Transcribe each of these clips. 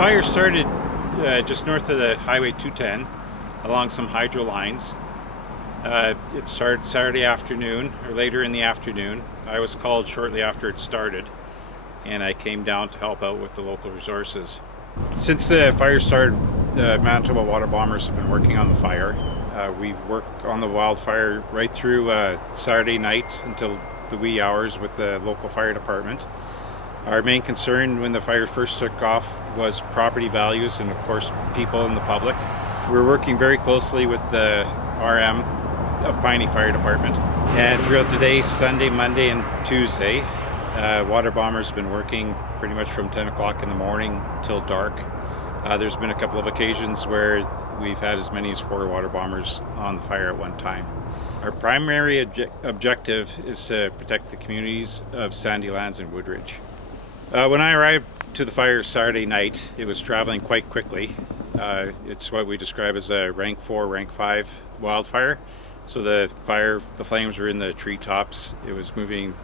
fire started just north of the Highway 210 along some hydro lines. It started Saturday afternoon or later in the afternoon. I was called shortly after it started and I came down to help out with the local resources. Since the fire started, the Manitoba water bombers have been working on the fire. We've worked on the wildfire right through Saturday night until the wee hours with the local fire department. Our main concern when the fire first took off was property values and of course people in the public. We're working very closely with the RM of Piney Fire Department, and throughout the day, Sunday, Monday and Tuesday, water bombers have been working pretty much from 10 o'clock in the morning till dark. There's been a couple of occasions where we've had as many as 4 water bombers on the fire at one time. Our primary objective is to protect the communities of Sandilands and Woodridge. When I arrived to the fire Saturday night, it was traveling quite quickly. It's what we describe as a rank 4, rank 5 wildfire. So the flames were in the treetops. It was moving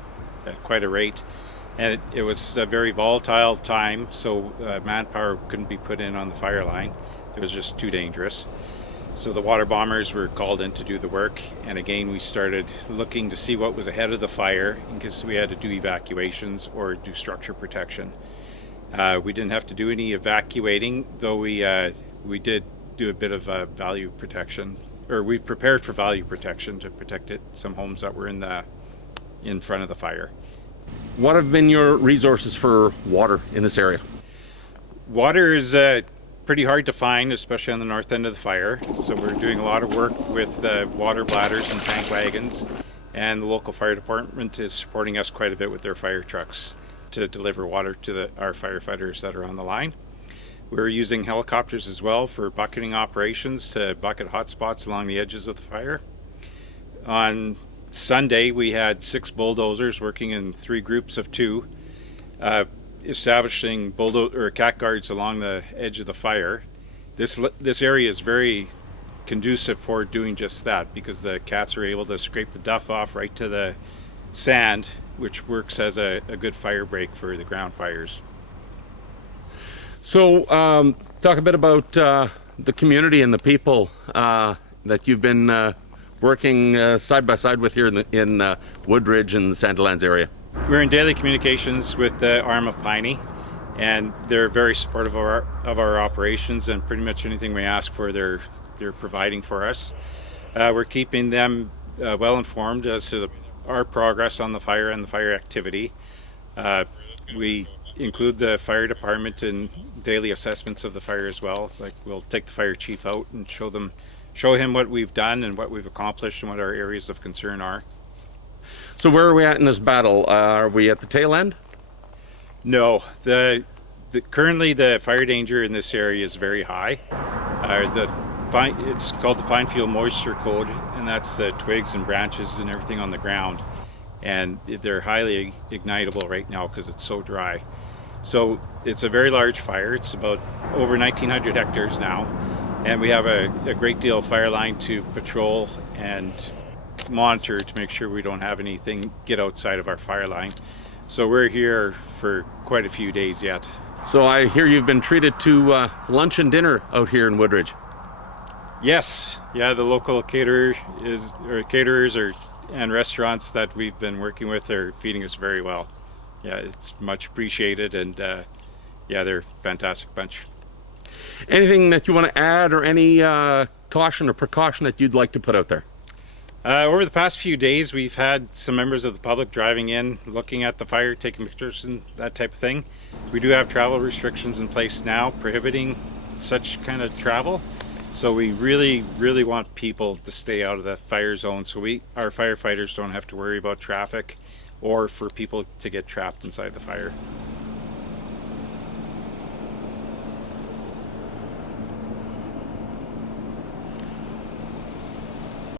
at quite a rate. And it was a very volatile time, so manpower couldn't be put in on the fire line. It was just too dangerous. So the water bombers were called in to do the work, and again we started looking to see what was ahead of the fire in case we had to do evacuations or do structure protection. We didn't have to do any evacuating, though we did do a bit of value protection, or we prepared for value protection to protect some homes that were in front of the fire. What have been your resources for water in this area? Water is pretty hard to find, especially on the north end of the fire. So we're doing a lot of work with water bladders and tank wagons, and the local fire department is supporting us quite a bit with their fire trucks to deliver water to our firefighters that are on the line. We're using helicopters as well for bucketing operations to bucket hotspots along the edges of the fire. On Sunday, we had 6 bulldozers working in 3 groups of 2, establishing cat guards along the edge of the fire. This area is very conducive for doing just that because the cats are able to scrape the duff off right to the sand, which works as a good fire break for the ground fires. So talk a bit about the community and the people that you've been working side by side with here in Woodridge and the Sandilands area. We're in daily communications with the arm of Piney, and they're very supportive of our operations, and pretty much anything we ask for they're providing for us. We're keeping them well informed as to our progress on the fire and the fire activity. We include the fire department in daily assessments of the fire as well. Like, we'll take the fire chief out and show him what we've done and what we've accomplished and what our areas of concern are. So where are we at in this battle? Are we at the tail end? No, currently the fire danger in this area is very high. It's called the fine fuel moisture code, and that's the twigs and branches and everything on the ground. And they're highly ignitable right now because it's so dry. So it's a very large fire. It's about over 1,900 hectares now. And we have a great deal of fire line to patrol and monitor to make sure we don't have anything get outside of our fire line. So we're here for quite a few days yet. So I hear you've been treated to lunch and dinner out here in Woodridge. Yes, yeah, the local caterers and restaurants that we've been working with are feeding us very well. Yeah, it's much appreciated, and yeah, they're a fantastic bunch. Anything that you want to add, or any caution or precaution that you'd like to put out there? Over the past few days, we've had some members of the public driving in, looking at the fire, taking pictures and that type of thing. We do have travel restrictions in place now prohibiting such kind of travel. So we really, really want people to stay out of the fire zone so our firefighters don't have to worry about traffic or for people to get trapped inside the fire.